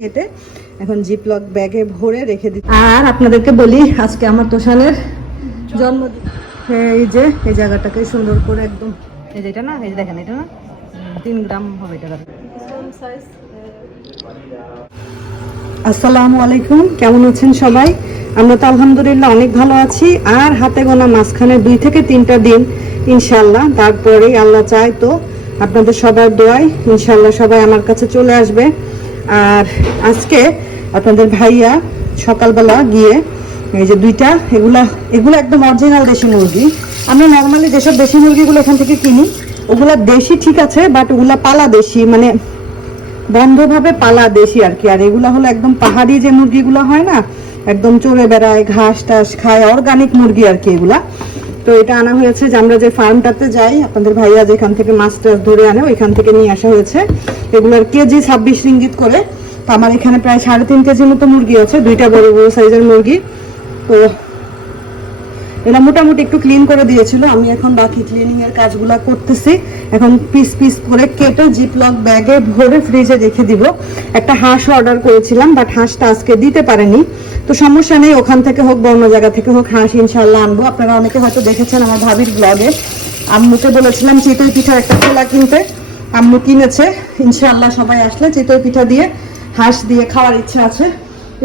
কেটে এখন জিপলক ব্যাগে ভরে রেখে দিই আর আপনাদেরকে বলি আজকে আমার তোষানের জন্মদিন। এই যে এই জায়গাটাকে সুন্দর করে একদম এই যে এটা না এই যে দেখেন এটা না? তিন গ্রাম হবে এটা। আসসালামু আলাইকুম কেমন আছেন সবাই? আমরা তো আলহামদুলিল্লাহ অনেক ভালো আছি। আর হাতে গোনা মাঝখানে দুই থেকে তিনটা দিন ইনশাল্লাহ তারপরেই আল্লাহ চায় তো আপনাদের সবার দোয়াই ইনশাল্লাহ সবাই আমার কাছে চলে আসবে। আর আজকে আপনাদের ভাইয়া সকালবেলা গিয়ে এই যে দুইটা, এগুলা, এগুলো একদম অরিজিনাল দেশি মুরগি। আমরা নর্মালি যেসব দেশি মুরগিগুলো এখান থেকে কিনি, ওগুলা দেশি ঠিক আছে বাট ওগুলা পালা দেশি মানে বন্ধভাবে পালা দেশি আর কি। আর এগুলা হলো একদম পাহাড়ি যে মুরগিগুলো হয় না, একদম চড়ে বেড়ায়, ঘাস টাস খায় অর্গানিক মুরগি আর কি এগুলা। তো এটা আনা হয়েছে যে আমরা যে ফার্মটাতে যাই, আপনাদের ভাইয়া যেখান থেকে মাছ টাছ ধরে আনে, ওইখান থেকে নিয়ে আসা হয়েছে। এগুলোর কেজি ছাব্বিশ রিঙ্গিত করে। তো আমার এখানে প্রায় সাড়ে তিন কেজির মতো মুরগি আছে, দুইটা বড় বড় সাইজের মুরগি। তো এরা মোটামুটি একটু ক্লিন করে দিয়েছিল। আমি এখন বাকি ক্লিনিং এর কাজগুলো করতেছি। এখন পিস পিস করে কেটে জিপলক ব্যাগে ভরে ফ্রিজে রেখে দিব। একটা হাঁস অর্ডার করেছিলাম বাট হাঁসটা আজকে দিতে পারেনি। তো সমস্যা নেই, ওখান থেকে হোক বা অন্য জায়গা থেকে হোক, হাঁস ইনশাল্লাহ আনব। আপনারা অনেকে হয়তো দেখেছেন আমার ভাবির ব্লগে আম্মুকে বলেছিলাম চিতই পিঠার একটা খোলা কিনতে। আম্মু কিনেছে। ইনশাল্লাহ সবাই আসলে চিতই পিঠা দিয়ে, হাঁস দিয়ে খাওয়ার ইচ্ছা আছে।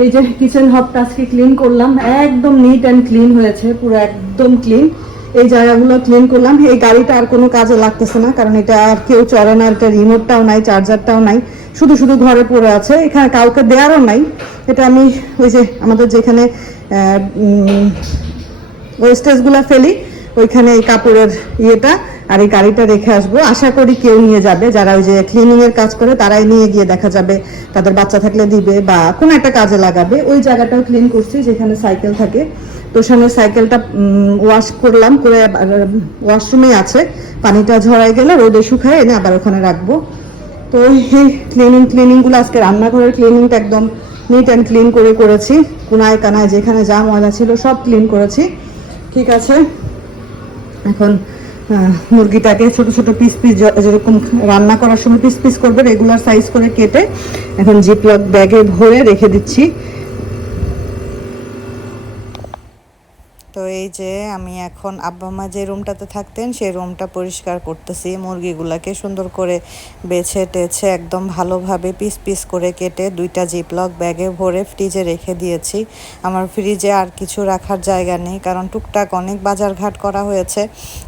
এই যে কিচেন হবটা আজকে ক্লিন করলাম, একদম নিট অ্যান্ড ক্লিন হয়েছে, পুরো একদম ক্লিন এই জায়গাগুলো ক্লিন করলাম, এই গাড়িটা আর কোনো কাজে লাগতেছে না, কারণ এটা আর কেউ চড়ে না, এটা রিমোটটাও নাই চার্জারটাও নাই, শুধু শুধু ঘরে পড়ে আছে। এখানে কাউকে দেওয়ারও নাই। এটা আমি ওই যে আমাদের যেখানে ওয়েস্টেজগুলো ফেলি, ওইখানে এই কাপড়ের ইয়েটা। আর এই গাড়িটা রেখে আসব। আশা করি কেউ নিয়ে যাবে। যারা ওই যে ক্লিনিং এর কাজ করে, তারাই নিয়ে গিয়ে দেখা যাবে তাদের বাচ্চা থাকলে দিবে বা কোনো একটা কাজে লাগাবে। ওই জায়গাটাও ক্লিন করছি, যেখানে সাইকেল থাকে। তো সামনে সাইকেলটা ওয়াশ করলাম, করে ওয়াশরুমেই আছে। পানিটা ঝরাই গেলে রোদে শুকায়, এনে আবার ওখানে রাখব। তো এই ক্লিনিং ক্লিনিংগুলো আজকে রান্নাঘরের ক্লিনিংটা একদম নিট অ্যান্ড ক্লিন করে করেছি। কোনায় কানায় যেখানে যা ময়লা ছিল সব ক্লিন করেছি। ঠিক আছে? এখন মুরগিটাকে ছোট ছোট পিস পিস যেরকম রান্না করার সময় পিস পিস করবে রেগুলার সাইজ করে কেটে এখন জিপলক ব্যাগে ভরে রেখে দিচ্ছি। তো এই যে আমি এখন আব্বা মা যে রুমটাতে থাকতেন, সেই রুমটা পরিষ্কার করতেছি। মুরগিগুলাকে সুন্দর করে বেছে টেছে একদম ভালোভাবে পিস পিস করে কেটে দুইটা জিপলক ব্যাগে ভরে ফ্রিজে রেখে দিয়েছি। আমার ফ্রিজে আর কিছু রাখার জায়গা নেই, কারণ টুকটাক অনেক বাজারঘাট করা হয়েছে।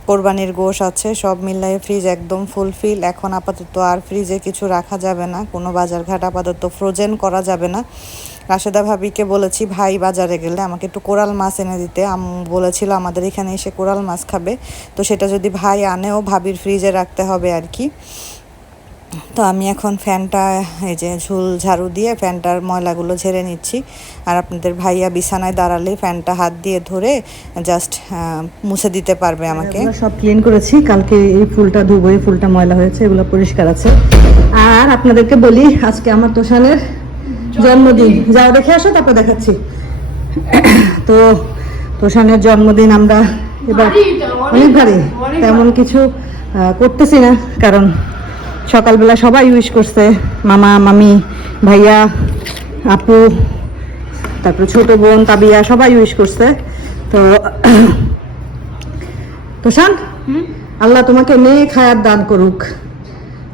কোরবানির গোশ আছে, সব মিলাই ফ্রিজ একদম ফুলফিল এখন আপাতত আর ফ্রিজে কিছু রাখা যাবে না, কোনো বাজারঘাট আপাতত ফ্রোজেন করা যাবে না। রাশেদা ভাবিকে বলেছি, ভাই বাজারে গেলে আমাকে একটু কোরাল মাছ এনে দিতে। আম্মু বলেছিল আমাদের এখানে এসে কোরাল মাছ খাবে। তো সেটা যদি ভাই আনেও ভাবির ফ্রিজে রাখতে হবে আর কি। তো আমি এখন ফ্যানটা, এই যে ঝুল ঝাড়ু দিয়ে ফ্যানটার ময়লাগুলো ঝেড়ে নিচ্ছি। আর আপনাদের ভাইয়া বিছানায় দাঁড়ালে ফ্যানটা হাত দিয়ে ধরে জাস্ট মুছে দিতে পারবে আমাকে। সব ক্লিন করেছি। কালকে এই ফুলটা ধুবো, এই ফুলটা ময়লা হয়েছে, এগুলো পরিষ্কার আছে। আর আপনাদেরকে বলি, আজকে আমার তোষানের জন্মদিন। যাও দেখে আসো, তারপর দেখাচ্ছি। তো তোষানের জন্মদিন আমরা এবার অনেক ভারী তেমন কিছু করতেছি না কারণ সকালবেলা সবাই উইশ করছে মামা মামি ভাইয়া আপু তারপরে ছোট বোন তাবিয়া সবাই উইশ করছে। তো তোষান আল্লাহ তোমাকে নেক হায়াত দান করুক।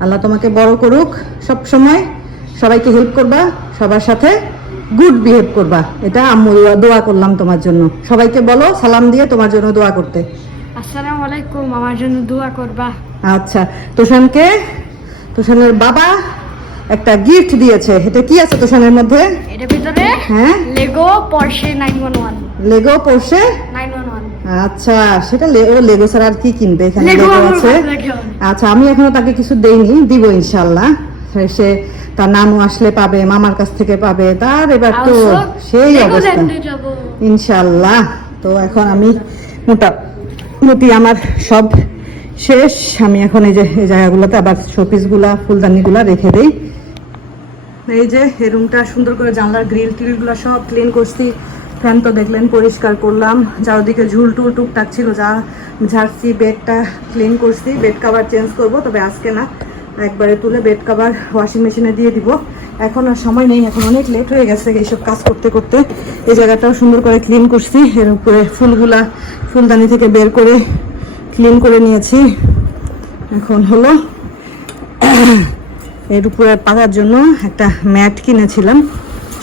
আল্লাহ তোমাকে বড় করুক। সব সময় সবাইকে হেল্প করবা সবার সাথে। গুড বিহেভ করবা। এটা আম্মু দোয়া- করলাম তোমার জন্য। সবাইকে বলো সালাম দিয়ে তোমার জন্য দোয়া করতে। আসসালামু আলাইকুম আমার জন্য দোয়া করবা। আচ্ছা তোষানকে তোষানের বাবা একটা গিফট দিয়েছে। এটা কি আছে তোষানের মধ্যে? এটার ভিতরে হ্যাঁ? লেগো পরশে নাইন ওয়ান ওয়ান লেগো পড়ছে নাইন ওয়ান ওয়ান আচ্ছা সেটা লে- ও লেগো ছাড়া আর কি কিনবে? এখানে লেগো লেগো আছে। লাগে। আচ্ছা আমি এখনও তাকে কিছু দেইনি দিব ইনশাল্লাহ সে তার নানু আসলে পাবে মামার কাছ থেকে পাবে। তার এবার তো সেই অবস্থা। ইনশাল্লাহ তো এখন আমি মোটামুটি আমার সব শেষ। আমি এখন এই যে এই জায়গাগুলোতে আবার শোপিসগুলা ফুলদানিগুলা রেখে দেই। এই যে এই রুমটা সুন্দর করে জানলার গ্রিল টিলগুলো সব ক্লিন করছি। ফ্যান তো দেখলেন পরিষ্কার করলাম। চারদিকে ঝুল টুল টুকটাক ছিল যা ঝাড়ছি বেডটা ক্লিন করছি। বেড কাভার চেঞ্জ করব তবে আজকে না। একবারে তুলে বেড কাভার ওয়াশিং মেশিনে দিয়ে দিব। এখন আর সময় নেই, এখন অনেক লেট হয়ে গেছে এইসব কাজ করতে করতে। এই জায়গাটাও সুন্দর করে ক্লিন করছি। এর উপরে ফুলগুলা, ফুলদানি থেকে বের করে ক্লিন করে নিয়েছি। এখন হলো এর উপরে পাতার জন্য একটা ম্যাট কিনেছিলাম।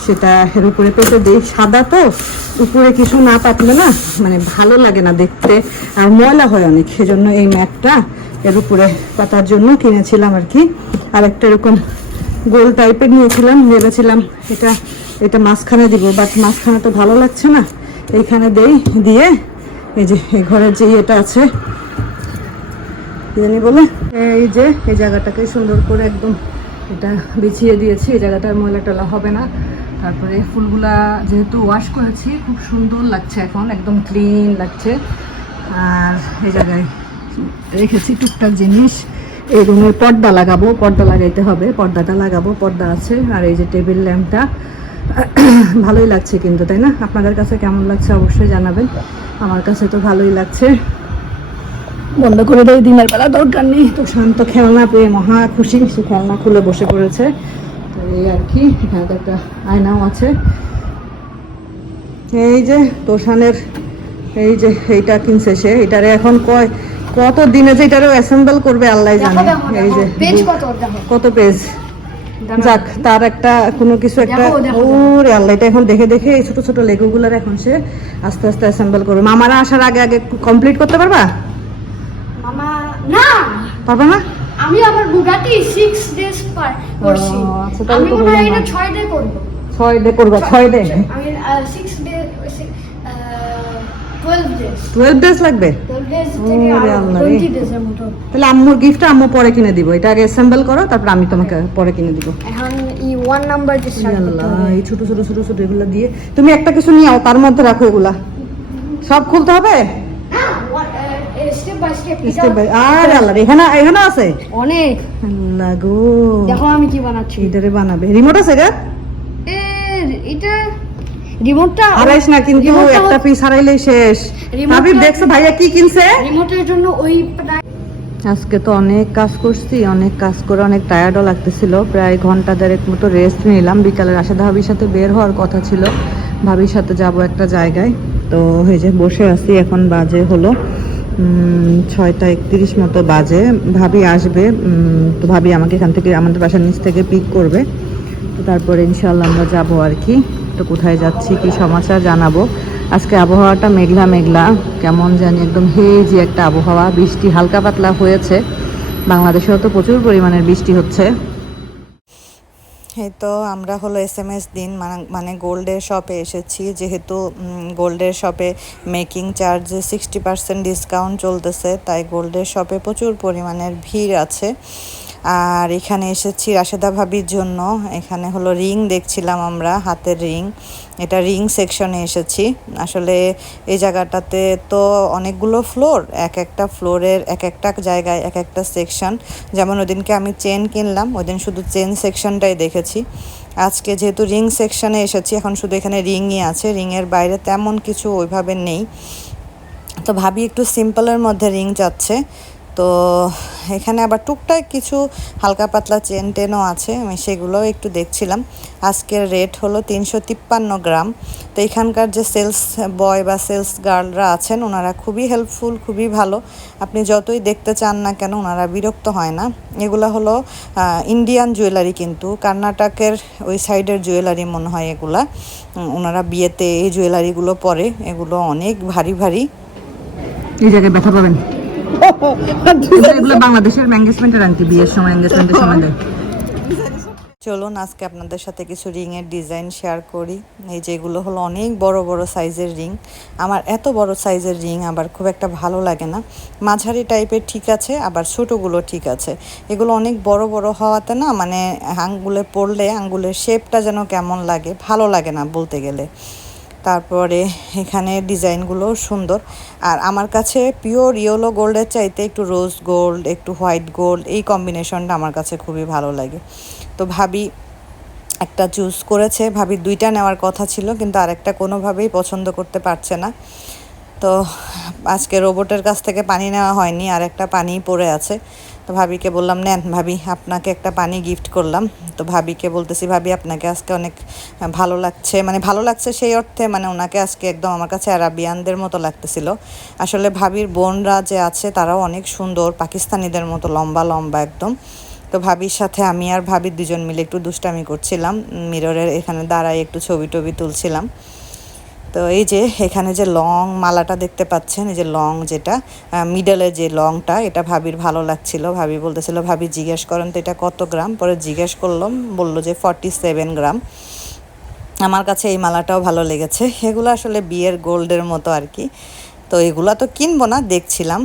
সেটা এর উপরে পেতে দিই। সাদা তো, উপরে কিছু না পাতলে না মানে ভালো লাগে না দেখতে। আর ময়লা হয় অনেক, সেজন্য এই ম্যাটটা এর উপরে পাতার জন্য কিনেছিলাম আর কি। আর একটা এরকম গোল টাইপের নিয়েছিলাম, ভেবেছিলাম এটা এটা মাঝখানে দিব বাট মাঝখানে তো ভালো লাগছে না। এইখানে দেই, দিয়ে এই যে, এই ঘরের যে ইয়েটা আছে, জানি বলে, এই যে, এই জায়গাটাকে সুন্দর করে একদম এটা বিছিয়ে দিয়েছি, এই জায়গাটার ময়লা টলা হবে না। তারপরে ফুলগুলা যেহেতু ওয়াশ করেছি, খুব সুন্দর লাগছে এখন, একদম ক্লিন লাগছে। আর এই জায়গায় রেখেছি টুকটাক জিনিস। এই রুমের পর্দা লাগাবো, পর্দা লাগাইতে হবে, পর্দাটা লাগাবো, পর্দা আছে, আর এই যে টেবিল ল্যাম্পটা। ভালোই লাগছে কিন্তু, তাই না? আপনাদের কাছে কেমন লাগছে অবশ্যই জানাবেন। আমার কাছে তো ভালোই লাগছে। বন্ধ করে দেয় দিনের বেলা দরকার নেই। তো শান্ত খেলনা, পেয়ে মহা খুশি। সে খেলনা খুলে বসে পড়েছে। তো এই আর কি, এখানে তো একটা আয়নাও আছে। এই যে তোষানের, এই যে এইটা কিনছে সে। এটারে এখন কয় কত দিনে যে এটারও অ্যাসেম্বল করবে আল্লাহ জানে। এই যে পেজ কত পেজ যাক তার একটা কোনো কিছু একটা ওরে আল্লাহ এটা এখন দেখে দেখে এই ছোট ছোট লেগুগুলার এখন সে আস্তে আস্তে অ্যাসেম্বল করবে। মামারা আসার আগে আগে কমপ্লিট করতে পারবা? মামা না। পারবা না? আমি আবার বুগাটি সিক্স ডেজ পার করছি আমি মনে হয় এটা না। ছয় ডে করব। ছয় ডে করবা ছয় ডে আমি সিক্স ডে 12 ডেজ লাগবে? তাহলে আম্মুর গিফট আম্মু পরে কিনে দিব। এটা আগে অ্যাসেম্বল করো তারপর আমি তোমাকে পরে কিনে দিব। এখন এই ওয়ান নাম্বার যে এই ছোট ছোট ছোট ছোট এগুলো দিয়ে। তুমি একটা কিছু নিয়ে আও তার মধ্যে রাখো এগুলা। সব খুলতে হবে? এটা বানাবে। রিমোট আছে এটা রিমোটটা হারাইস না কিন্তু একটা পিস হারাইলেই শেষ। হাবিব দেখছ ভাইয়া কি কিনছে? রিমোটের জন্য ওই আজকে তো অনেক কাজ করছি অনেক কাজ করে অনেক টায়ার্ডও লাগতেছিল। প্রায় ঘণ্টা দেড়েক মতো রেস্ট নিলাম। বিকালে রাশেদা ভাবির সাথে বের হওয়ার কথা ছিল। ভাবির সাথে যাব একটা জায়গায়। তো এই যে বসে আছি এখন বাজে হলো ছয়টা একত্রিশ মতো বাজে। ভাবি আসবে তো ভাবি আমাকে এখান থেকে আমাদের বাসার নিচ থেকে পিক করবে। তো তারপরে ইনশাল্লাহ আমরা যাব আর কি। তো কোথায় যাচ্ছি, কি সমাচার জানাব? আজকে আবহাওয়াটা মেঘলা মেঘলা, কেমন জানি একদম হেজি একটা আবহাওয়া, বৃষ্টি হালকা পাতলা হয়েছে। বাংলাদেশেও তো প্রচুর পরিমাণের বৃষ্টি হচ্ছে। এই তো আমরা হলো এস এম এস দিন, মানে- মানে গোল্ডের শপে এসেছি, যেহেতু গোল্ডের শপে making charge sixty percent discount চলতেছে, তাই গোল্ডের শপে প্রচুর পরিমাণের ভিড় আছে। আর এখানে এসেছি রাশেদা ভাবির জন্য। এখানে হলো রিং দেখছিলাম আমরা, হাতের রিং। এটা রিং সেকশনে এসেছি। আসলে এই জায়গাটাতে তো অনেকগুলো ফ্লোর, এক একটা ফ্লোরের এক একটা জায়গায় এক একটা সেকশন। যেমন ওদিনকে আমি চেন কিনলাম ওদিন শুধু চেন সেকশনটাই দেখেছি। আজকে যেহেতু রিং সেকশনে এসেছি, এখন শুধু এখানে রিংই আছে। রিংয়ের বাইরে তেমন কিছু ওইভাবে নেই। তো ভাবি একটু সিম্পলের মধ্যে রিং যাচ্ছে তো এখানে আবার টুকটাক কিছু হালকা পাতলা চেন টেনও আছে, আমি সেগুলোও একটু দেখছিলাম। আজকের রেট হলো তিনশো তিপ্পান্ন গ্রাম। তো এখানকার যে সেলস বয় বা সেলস গার্লরা আছেন, ওনারা খুবই হেল্পফুল খুবই ভালো। আপনি যতই দেখতে চান না কেন, ওনারা বিরক্ত হয় না। এগুলো হলো ইন্ডিয়ান জুয়েলারি কিন্তু, কর্ণাটকের ওই সাইডের জুয়েলারি মনে হয় এগুলা। ওনারা বিয়েতে এই জুয়েলারিগুলো পরে, এগুলো অনেক ভারী ভারী। এই জায়গায় ব্যথা পাবেন? এগুলো বাংলাদেশের এঙ্গেজমেন্টের আংটি বিয়ের সময় এঙ্গেজমেন্টের সময় দেয়। চলুন আজকে আপনাদের সাথে কিছু রিংয়ের ডিজাইন শেয়ার করি। এই যেগুলো হলো অনেক বড় বড় সাইজের রিং। আমার এত বড় সাইজের রিং আবার খুব একটা ভালো লাগে না। মাঝারি টাইপের ঠিক আছে আবার ছোটোগুলো ঠিক আছে। এগুলো অনেক বড় বড় হওয়াতে না মানে আঙ্গুলে পড়লে আঙ্গুলের শেপটা যেন কেমন লাগে ভালো লাগে না বলতে গেলে। তারপরে এখানে ডিজাইনগুলো সুন্দর। আর আমার কাছে পিওর ইয়েলো গোল্ডের চাইতে একটু রোজ গোল্ড, একটু হোয়াইট গোল্ড, এই কম্বিনেশনটা আমার কাছে খুবই ভালো লাগে। তো ভাবি একটা চুজ করেছে। ভাবি দুইটা নেওয়ার কথা ছিল, কিন্তু আরেকটা কোনোভাবেই পছন্দ করতে পারছে না। তো আজকে রোবটের কাছ থেকে পানি নেওয়া হয়নি আর একটা পানি পড়ে আছে। তো ভাবিকে বললাম, নেন ভাবি, আপনাকে একটা পানি গিফট করলাম। তো ভাবিকে বলতেছি, ভাবি, আপনাকে আজকে অনেক ভালো লাগছে। মানে ভালো লাগছে সেই অর্থে মানে ওনাকে আজকে একদম আমার কাছে আরাবিয়ানদের মতো লাগতেছিল। আসলে ভাবির বোনরা যে আছে, তারাও অনেক সুন্দর, পাকিস্তানিদের মতো লম্বা লম্বা একদম। তো ভাবির সাথে আমি আর ভাবির দুজন মিলে একটু দুষ্টামি করছিলাম। মিররের এখানে দাঁড়াই একটু ছবি টবি তুলছিলাম। তো এই যে এখানে যে লং মালাটা দেখতে পাচ্ছেন, এই যে লং যেটা মিডলে যে লংটা, এটা ভাবির ভালো লাগছিল। ভাবি বলতেছিল, ভাবি জিজ্ঞেস করেন তো এটা কত গ্রাম? পরে জিজ্ঞেস করলাম, বলল যে ফর্টি সেভেন গ্রাম। আমার কাছে এই মালাটাও ভালো লেগেছে। এগুলো আসলে বিয়ের গোল্ডের মতো আর কি। তো এগুলো তো কিনবো না, দেখছিলাম।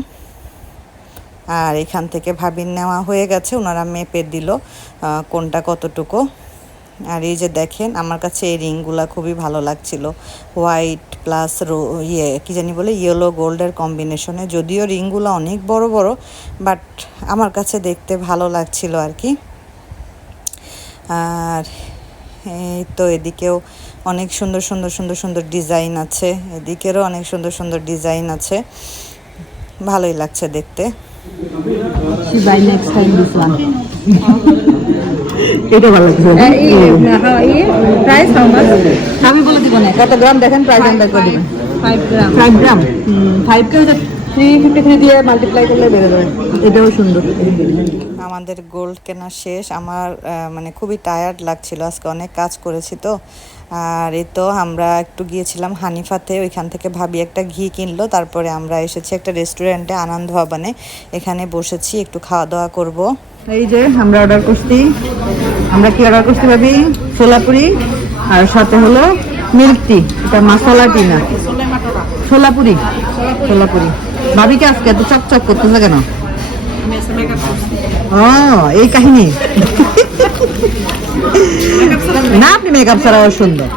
আর এখান থেকে ভাবির নেওয়া হয়ে গেছে ওনারা মেপে দিল কোনটা কতটুকু। আর এই যে দেখেন, আমার কাছে এই রিংগুলো খুবই ভালো লাগছিল। হোয়াইট প্লাস রো ইয়ে কী জানি বলে ইয়েলো গোল্ডের কম্বিনেশনে যদিও রিংগুলো অনেক বড় বড় বাট আমার কাছে দেখতে ভালো লাগছিল আর কি। আর এই তো এদিকেও অনেক সুন্দর সুন্দর সুন্দর সুন্দর ডিজাইন আছে। এদিকেরও অনেক সুন্দর সুন্দর ডিজাইন আছে। ভালোই লাগছে দেখতে। She buy next time this one. এটা ভালো লাগছে। প্রাইস হাউ মাচ আমি বলে দিব না। কত গ্রাম? দেখেন প্রাইস করে দিবেন 5 গ্রাম ফাইভ গ্রাম ফাইভ কে দিয়ে মাল্টিপ্লাই করলে বেড়ে যাবে। এটাও সুন্দর। আমাদের গোল্ড কেনা শেষ। আমার মানে খুবই টায়ার্ড লাগছিল। আজকে অনেক কাজ করেছি তো। আর এই তো আমরা একটু গিয়েছিলাম হানিফাতে ওইখান থেকে ভাবি একটা ঘি কিনলো তারপরে আমরা এসেছি একটা রেস্টুরেন্টে আনন্দ ভবনে। এখানে বসেছি একটু খাওয়া দাওয়া করব। এই যে আমরা অর্ডার করছি। আমরা কি অর্ডার করছি ভাবি? সোলাপুরি আর সাথে হলো মিল্ক টি এটা মাসালা টি না। সোলাপুরি সোলাপুরি ভাবিকে আজকে এত চকচক করতেছে কেন? ও এই কাহিনী। না আপনি মেকআপ ছাড়াও সুন্দর।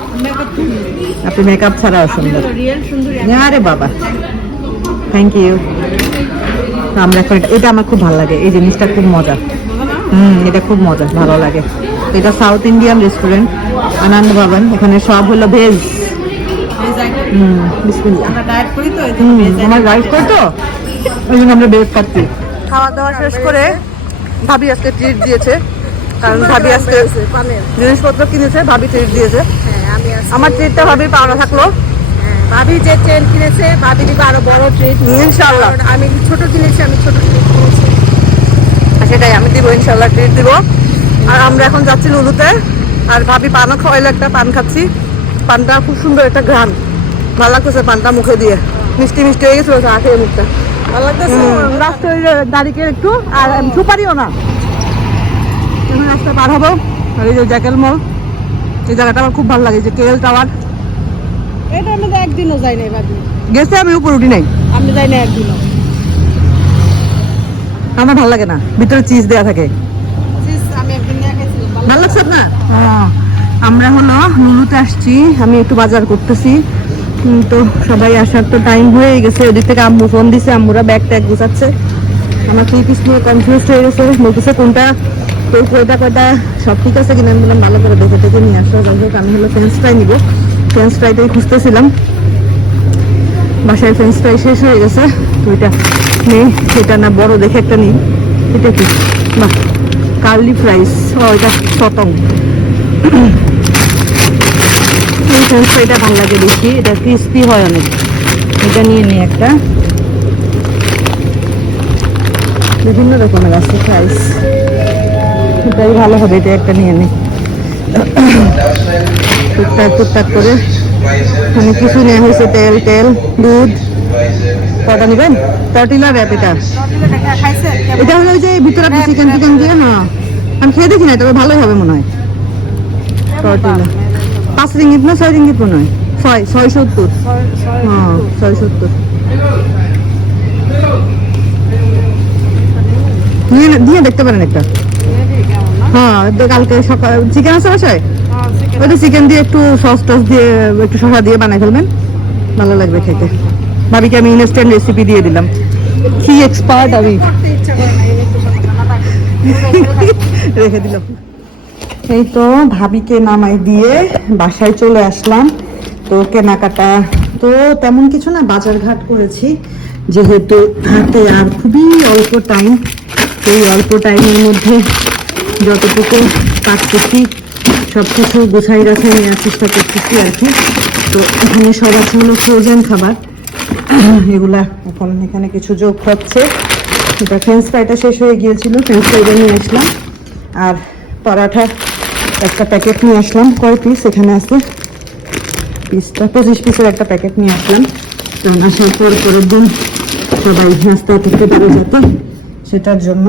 আপনি মেকআপ ছাড়াও সুন্দর। আরে বাবা। থ্যাংক ইউ আমরা এখন এটা- আমার খুব ভালো লাগে। এই জিনিসটা খুব মজা। হুম এটা খুব মজা ভালো লাগে। এটা সাউথ ইন্ডিয়ান রেস্টুরেন্ট আনন্দ ভবন। এখানে সব হলো ভেজ হুম বিসমিল্লাহ। ডায়েট করি তো আমার তো? ওই জন্য আমরা খাচ্ছি খাওয়া দাওয়া শেষ করে ভাবি আজকে ট্রিট দিয়েছে। কারণ ভাবি আজকে জিনিসপত্র কিনেছে ভাবি ট্রিট দিয়েছে। হ্যাঁ আমার ট্রিটটা ভাবি পাওয়া থাকল। হ্যাঁ, ভাবি যে ট্রেন কিনেছে ভাবি দিবে আরও বড় ট্রেন ইনশাল্লাহ আমি ছোট কিনেছি আমি ছোট কিনেছি। সেটাই আমি দিব ইনশাল্লাহ ট্রিট দিব। আর আমরা এখন যাচ্ছি লুলুতে। আর ভাবি পানও খাওয়াইলো একটা পান খাচ্ছি। পানটা খুব সুন্দর একটা ঘ্রাণ। ভালো লাগতেছে পানটা মুখে দিয়ে। মিষ্টি মিষ্টি হয়ে গেছিল চা খেয়ে মুখটা। ভালো লাগতেছে। ওই দাঁড়িয়ে একটু আর সুপারিও না। এখন রাস্তা পার হব। আর এই যে জ্যাকেল মল এই জায়গাটা আমার খুব ভালো লাগে যে কেএল টাওয়ার এটা আমি তো একদিনও যাই নাই ভাবি। গেছে আমি উপর উঠি নাই। আমি যাই না একদিনও। আমার ভালো লাগে না ভিতরে চিজ দেওয়া থাকে। ভালো লাগছে না আমরা হলো লুলুতে আসছি আমি একটু বাজার করতেছি। তো সবাই আসার তো টাইম হয়ে গেছে ওদিক থেকে আম্মু ফোন দিছে আম্মুরা ব্যাগ ট্যাগ গুছাচ্ছে। আমার থ্রি পিস নিয়ে কনফিউজ হয়ে গেছে বলতেছে কোনটা? কোন কয়টা কয়টা, সব ঠিক আছে কিনা আমি বললাম, ভালো করে দেখে দেখে নিয়ে আসো। যাই হোক, আমি হলো ফ্রেঞ্চ ফ্রাই নিবো। ফ্রেঞ্চ ফ্রাইটাই খুঁজতেছিলাম। বাসায় ফ্রেঞ্চ ফ্রাই শেষ হয়ে গেছে। তো ওইটা নেই সেটা না বড় দেখে একটা নিই। এটা কি? বাহ কার্লি ফ্রাইস ও, এটা সতং। এই ফ্রেঞ্চ ফ্রাইটা ভালো লাগে বেশি। এটা ক্রিস্পি হয় অনেক। এটা নিয়ে নিই একটা। বিভিন্ন রকমের আছে ফ্রাইস এটাই ভালো হবে এটা একটা নিয়ে নিই টুকটাক টুকটাক করে। অনেক কিছু নেওয়া হয়েছে তেল তেল দুধ। কটা নেবেন? টর্টিলা র্যাপ এটা? এটা হলো যে ভিতরে আপনি চিকেন চিকেন দিয়ে হ্যাঁ। আমি খেয়ে দেখি না তবে ভালোই হবে মনে হয়। টর্টিলা পাঁচ রিঙ্গিত না ছয় রিঙ্গিত মনে হয়? ছয় ছয় সত্তর। হ্যাঁ ছয় সত্তর। দিয়ে দেখতে পারেন একটা। হ্যাঁ তো কালকে সকাল চিকেন আছে বাসায়? ওই তো চিকেন দিয়ে একটু সস টস দিয়ে, একটু শসা দিয়ে বানাই ফেলবেন। ভালো লাগবে খেতে। ভাবিকে আমি ইনস্ট্যান্ট রেসিপি দিয়ে দিলাম। কি এক্সপার্ট আমি। রেখে দিলাম। এই তো ভাবিকে নামাই দিয়ে বাসায় চলে আসলাম। তো কেনাকাটা, তো তেমন কিছু না বাজার ঘাট করেছি। যেহেতু হাতে আর খুবই অল্প টাইম এই অল্প টাইমের মধ্যে যতটুকু পারতেছি সব কিছু গুছাই রাখাই নেওয়ার চেষ্টা করতেছি আর কি। তো এখানে সব আছে হলো ফ্রোজেন খাবার। এগুলা এখন এখানে কিছু যোগ হচ্ছে। এটা ফ্রেঞ্চ ফ্রাইটা শেষ হয়ে গিয়েছিল ফ্রেঞ্চ ফ্রাইটা নিয়ে আসলাম। আর পরাঠা একটা প্যাকেট নিয়ে আসলাম, কয় পিস এখানে আছে? পিসটা পঁচিশ পিসের একটা প্যাকেট নিয়ে আসলাম। কারণ আসার পর পরের দিন সবাই নাস্তা করতে পারে যাতে, সেটার জন্য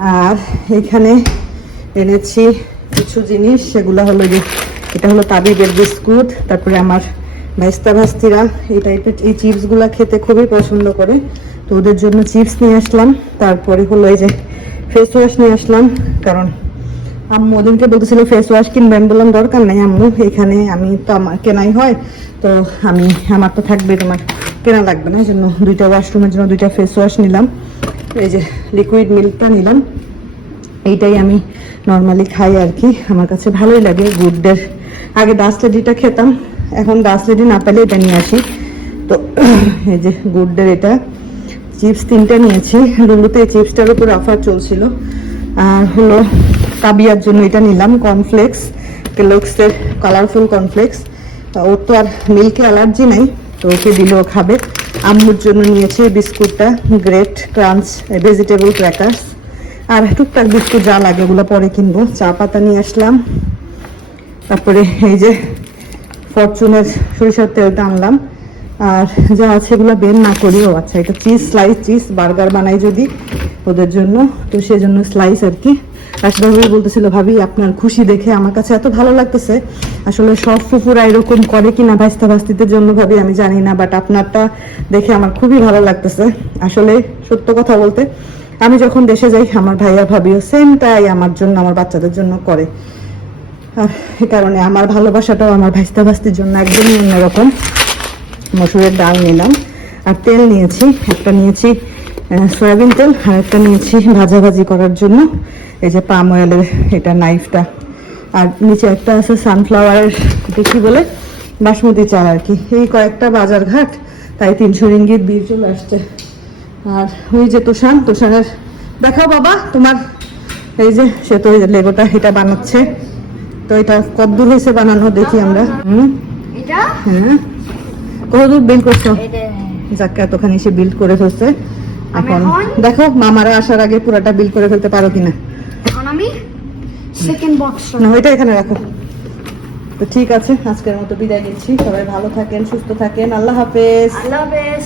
আর এখানে এনেছি কিছু জিনিস, সেগুলো হলো যে, এটা হলো তাবিবের বিস্কুট, তারপরে আমার ভাইস্তা ভাস্তিরা, এই টাইপের এই চিপসগুলো খেতে খুবই পছন্দ করে। তো ওদের জন্য চিপস নিয়ে আসলাম, তারপরে হলো এই যে ফেস ওয়াশ নিয়ে আসলাম, কারণ আম্মু ওদিনকে বলতেছিল ফেস ওয়াশ কিনবে আমি বললাম, দরকার নাই আম্মু, এখানে আমি তো আমার কেনাই হয়, তো আমি, আমার তো থাকবে তোমার, কেনা লাগবে না এই জন্য দুইটা ওয়াশরুমের জন্য দুইটা ফেস ওয়াশ নিলাম, এই যে লিকুইড মিল্কটা নিলাম, এইটাই আমি নর্মালি খাই আর কি, আমার কাছে ভালোই লাগে গুডদের আগে ডাস্ট লেডিটা খেতাম, এখন ডাস্ট লেডি না পেলে এটা নিয়ে আসি, তো এই যে গুডদের এটা চিপস তিনটা নিয়েছি, লুলুতে এই চিপসটার উপর অফার চলছিল, আর হলো কাবিয়ার জন্য এটা নিলাম কর্নফ্লেক্স কেলক্সের কালারফুল কর্নফ্লেক্স তা ওর তো আর মিল্কে অ্যালার্জি নাই, তো ওকে দিলেও খাবে। আম্মুর জন্য নিয়েছি বিস্কুটটা গ্রেট ক্রাঞ্চ ভেজিটেবল ক্র্যাকার্স আর টুকটাক বিস্কুট যা লাগে ওগুলো পরে কিনবো। চা পাতা নিয়ে আসলাম। তারপরে এই যে ফরচুনের সরিষার তেলটা আনলাম। আর যা আছে এগুলো বের না করিও। আচ্ছা এটা চিজ স্লাইস চিজ বার্গার বানাই যদি। ওদের জন্য। তো সেই জন্য স্লাইস আর কি। রাশিদা ভাবি বলতেছিল, ভাবি, আপনার খুশি দেখে আমার কাছে এত ভালো লাগতেছে। আসলে সব ফুপুরা এরকম করে কিনা ভাস্তা ভাস্তিদের জন্য ভাবি, আমি জানি না বাট আপনারটা দেখে আমার খুবই ভালো লাগতেছে। আসলে সত্য কথা বলতে, আমি যখন দেশে যাই, আমার ভাইয়া ভাবিও সেমটাই আমার জন্য, আমার বাচ্চাদের জন্য করে। আর এই কারণে আমার ভালোবাসাটাও আমার ভাস্তা ভাস্তির জন্য একদমই অন্যরকম। মসুরের ডাল নিলাম, আর তেল নিয়েছি, একটা নিয়েছি সয়াবিন তেল আর একটা নিয়েছি ভাজাভাজি করার জন্য। এই যে পাম অয়েলের এটা নাইফটা আর নিচে একটা আছে সানফ্লাওয়ারের এটা কি বলে? বাসমতি চাল আর কি। এই কয়েকটা বাজার ঘাট তাই তিনশো রিঙ্গিত বিল চলে আসছে। আর ওই যে তোষান তোষানের দেখাও বাবা তোমার এই যে সে তো লেগোটা এটা বানাচ্ছে। তো এটা কদ্দূর হয়েছে বানানো দেখি আমরা। হুম? হ্যাঁ। কতদূর বিল করছ? যাকে এতখানি সে বিল্ড করে ফেলছে। এখন? দেখো মামারা আসার আগে পুরাটা বিল করে ফেলতে পারো কিনা। এখন আমি সেকেন্ড বক্স না ওইটা এখানে রাখো। তো ঠিক আছে আজকের মতো বিদায় নিচ্ছি। সবাই ভালো থাকেন সুস্থ থাকেন। আল্লাহ হাফেজ। আল্লাহ হাফেজ।